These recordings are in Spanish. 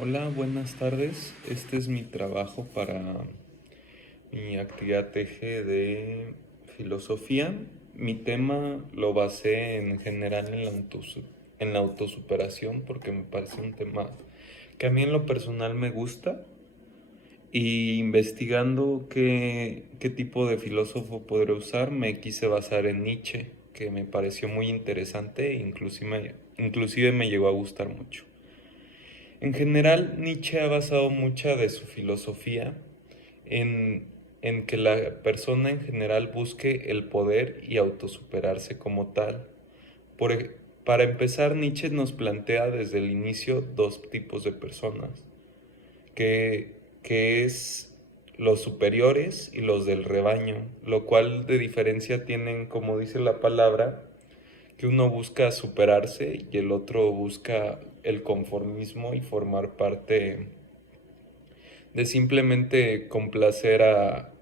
Hola, buenas tardes. Este es mi trabajo para mi actividad eje de filosofía. Mi tema lo basé en general en en la autosuperación porque me parece un tema que a mí en lo personal me gusta. Y investigando qué tipo de filósofo podré usar, me quise basar en Nietzsche, que me pareció muy interesante e inclusive me llegó a gustar mucho. En general, Nietzsche ha basado mucha de su filosofía en, en que la persona en general busque el poder y autosuperarse como tal. Para empezar, Nietzsche nos plantea desde el inicio dos tipos de personas, que es los superiores y los del rebaño, lo cual de diferencia tienen, como dice la palabra, que uno busca superarse y el otro busca el conformismo y formar parte de simplemente complacer a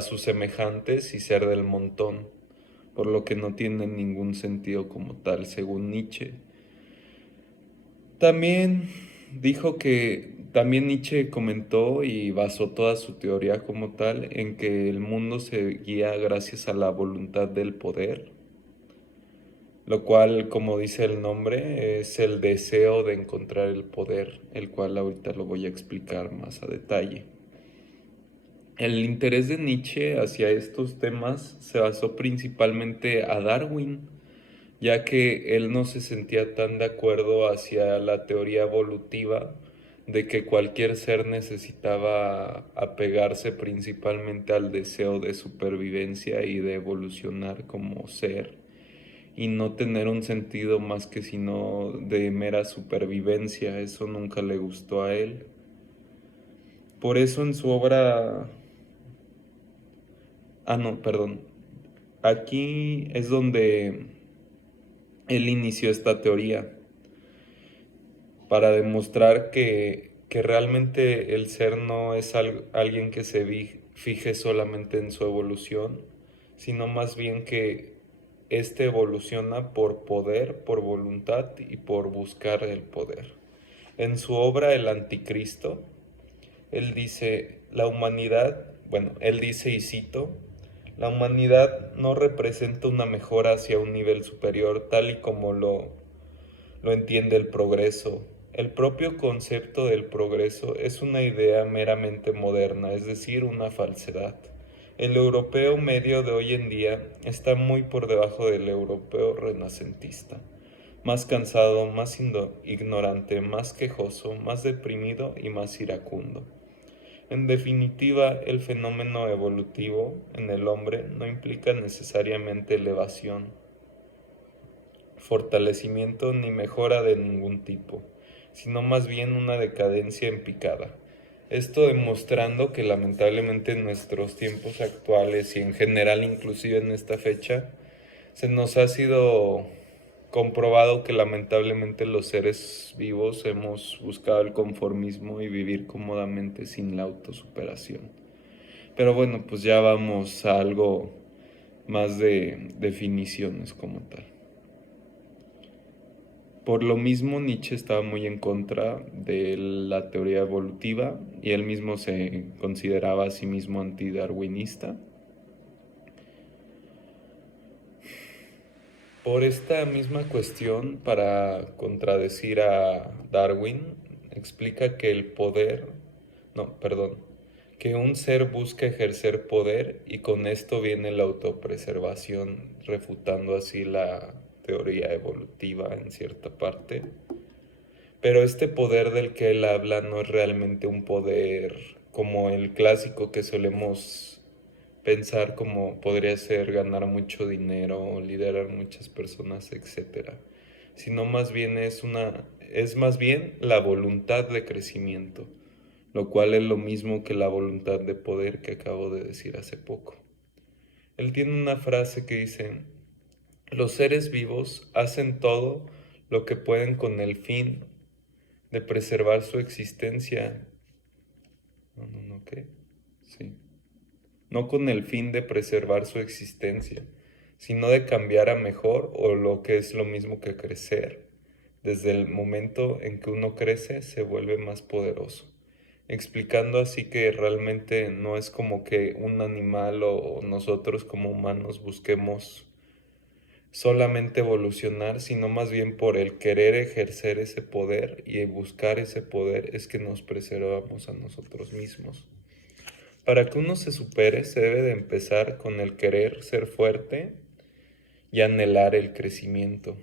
sus semejantes y ser del montón, por lo que no tiene ningún sentido como tal, según Nietzsche. También también Nietzsche comentó y basó toda su teoría como tal en que el mundo se guía gracias a la voluntad del poder, lo cual, como dice el nombre, es el deseo de encontrar el poder, el cual ahorita lo voy a explicar más a detalle. El interés de Nietzsche hacia estos temas se basó principalmente a Darwin, ya que él no se sentía tan de acuerdo hacia la teoría evolutiva de que cualquier ser necesitaba apegarse principalmente al deseo de supervivencia y de evolucionar como ser y no tener un sentido más que sino de mera supervivencia. Eso nunca le gustó a él. Por eso en su obra... Ah, no, perdón. Aquí es donde él inició esta teoría para demostrar que realmente el ser no es alguien que fije solamente en su evolución, sino más bien que éste evoluciona por poder, por voluntad y por buscar el poder. En su obra El Anticristo, él dice, la humanidad, bueno, él dice y cito, la humanidad no representa una mejora hacia un nivel superior tal y como lo entiende el progreso. El propio concepto del progreso es una idea meramente moderna, es decir, una falsedad. El europeo medio de hoy en día está muy por debajo del europeo renacentista. Más cansado, más ignorante, más quejoso, más deprimido y más iracundo. En definitiva, el fenómeno evolutivo en el hombre no implica necesariamente elevación, fortalecimiento ni mejora de ningún tipo, sino más bien una decadencia en picada. Esto demostrando que lamentablemente en nuestros tiempos actuales y en general inclusive en esta fecha, se nos ha sido comprobado que lamentablemente los seres vivos hemos buscado el conformismo y vivir cómodamente sin la autosuperación. Pero bueno, pues ya vamos a algo más de definiciones como tal. Por lo mismo, Nietzsche estaba muy en contra de la teoría evolutiva y él mismo se consideraba a sí mismo antidarwinista. Por esta misma cuestión, para contradecir a Darwin, explica que que un ser busca ejercer poder y con esto viene la autopreservación, refutando así la teoría evolutiva en cierta parte. Pero este poder del que él habla no es realmente un poder como el clásico que solemos pensar como podría ser ganar mucho dinero, liderar muchas personas, etcétera, sino más bien es más bien la voluntad de crecimiento, lo cual es lo mismo que la voluntad de poder que acabo de decir hace poco. Él tiene una frase que dice, los seres vivos hacen todo lo que pueden con el fin de preservar su existencia. No, ¿qué? Sí. No con el fin de preservar su existencia, sino de cambiar a mejor o lo que es lo mismo que crecer, desde el momento en que uno crece se vuelve más poderoso, explicando así que realmente no es como que un animal o nosotros como humanos busquemos solamente evolucionar, sino más bien por el querer ejercer ese poder y buscar ese poder es que nos preservamos a nosotros mismos. Para que uno se supere, se debe de empezar con el querer ser fuerte y anhelar el crecimiento.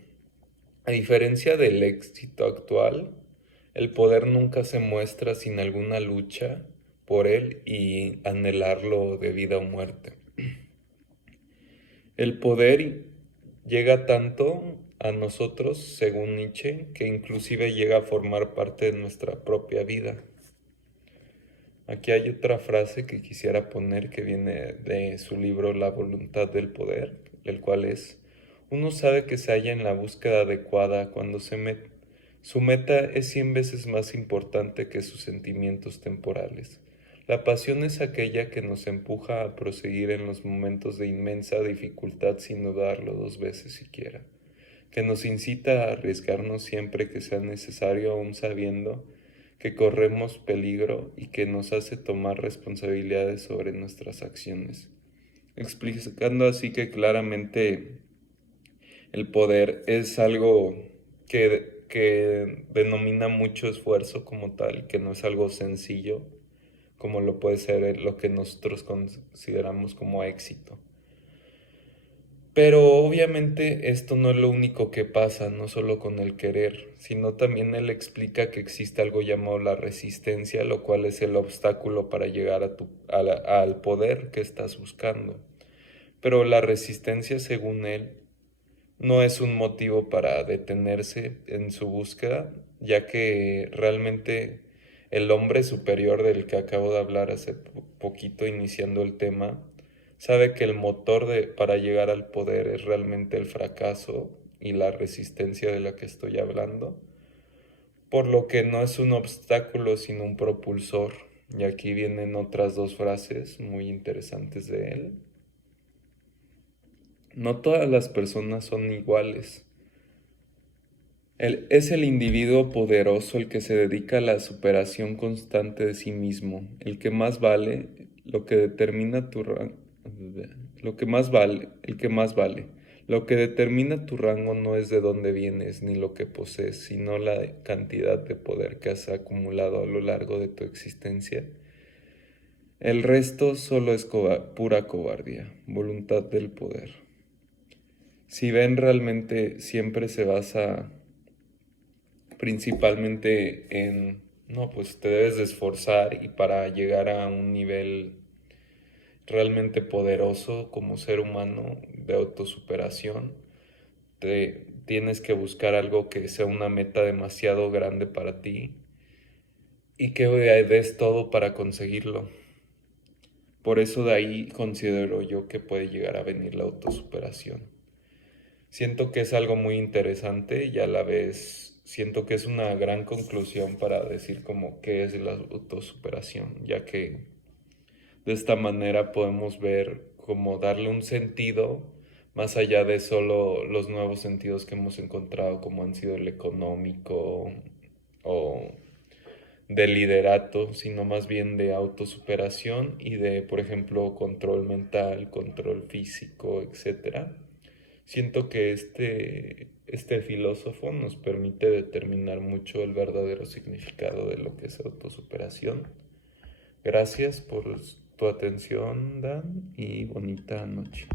A diferencia del éxito actual, el poder nunca se muestra sin alguna lucha por él y anhelarlo de vida o muerte. El poder llega tanto a nosotros, según Nietzsche, que inclusive llega a formar parte de nuestra propia vida. Aquí hay otra frase que quisiera poner que viene de su libro La voluntad del poder, el cual es: uno sabe que se halla en la búsqueda adecuada cuando su meta es 100 veces más importante que sus sentimientos temporales. La pasión es aquella que nos empuja a proseguir en los momentos de inmensa dificultad sin dudarlo 2 veces siquiera, que nos incita a arriesgarnos siempre que sea necesario, aun sabiendo que corremos peligro, y que nos hace tomar responsabilidades sobre nuestras acciones, explicando así que claramente el poder es algo que denomina mucho esfuerzo como tal, que no es algo sencillo, como lo puede ser lo que nosotros consideramos como éxito. Pero obviamente esto no es lo único que pasa, no solo con el querer, sino también él explica que existe algo llamado la resistencia, lo cual es el obstáculo para llegar al poder que estás buscando. Pero la resistencia, según él, no es un motivo para detenerse en su búsqueda, ya que realmente el hombre superior del que acabo de hablar hace poquito iniciando el tema, sabe que el motor para llegar al poder es realmente el fracaso y la resistencia de la que estoy hablando, por lo que no es un obstáculo sino un propulsor. Y aquí vienen otras dos frases muy interesantes de él. No todas las personas son iguales. Es el individuo poderoso el que se dedica a la superación constante de sí mismo, el que más vale, lo que determina tu rango, lo que más vale, el que más vale. Lo que determina tu rango no es de dónde vienes ni lo que posees, sino la cantidad de poder que has acumulado a lo largo de tu existencia. El resto solo es pura cobardía, voluntad del poder. Si ven, realmente siempre se basa principalmente en, no, pues te debes de esforzar y para llegar a un nivel realmente poderoso como ser humano de autosuperación, te tienes que buscar algo que sea una meta demasiado grande para ti y que des todo para conseguirlo. Por eso de ahí considero yo que puede llegar a venir la autosuperación. Siento que es algo muy interesante y a la vez siento que es una gran conclusión para decir como qué es la autosuperación, ya que de esta manera podemos ver cómo darle un sentido más allá de solo los nuevos sentidos que hemos encontrado, como han sido el económico o de liderato, sino más bien de autosuperación y de, por ejemplo, control mental, control físico, etcétera. Siento que este filósofo nos permite determinar mucho el verdadero significado de lo que es autosuperación. Gracias por tu atención, Dan, y bonita noche.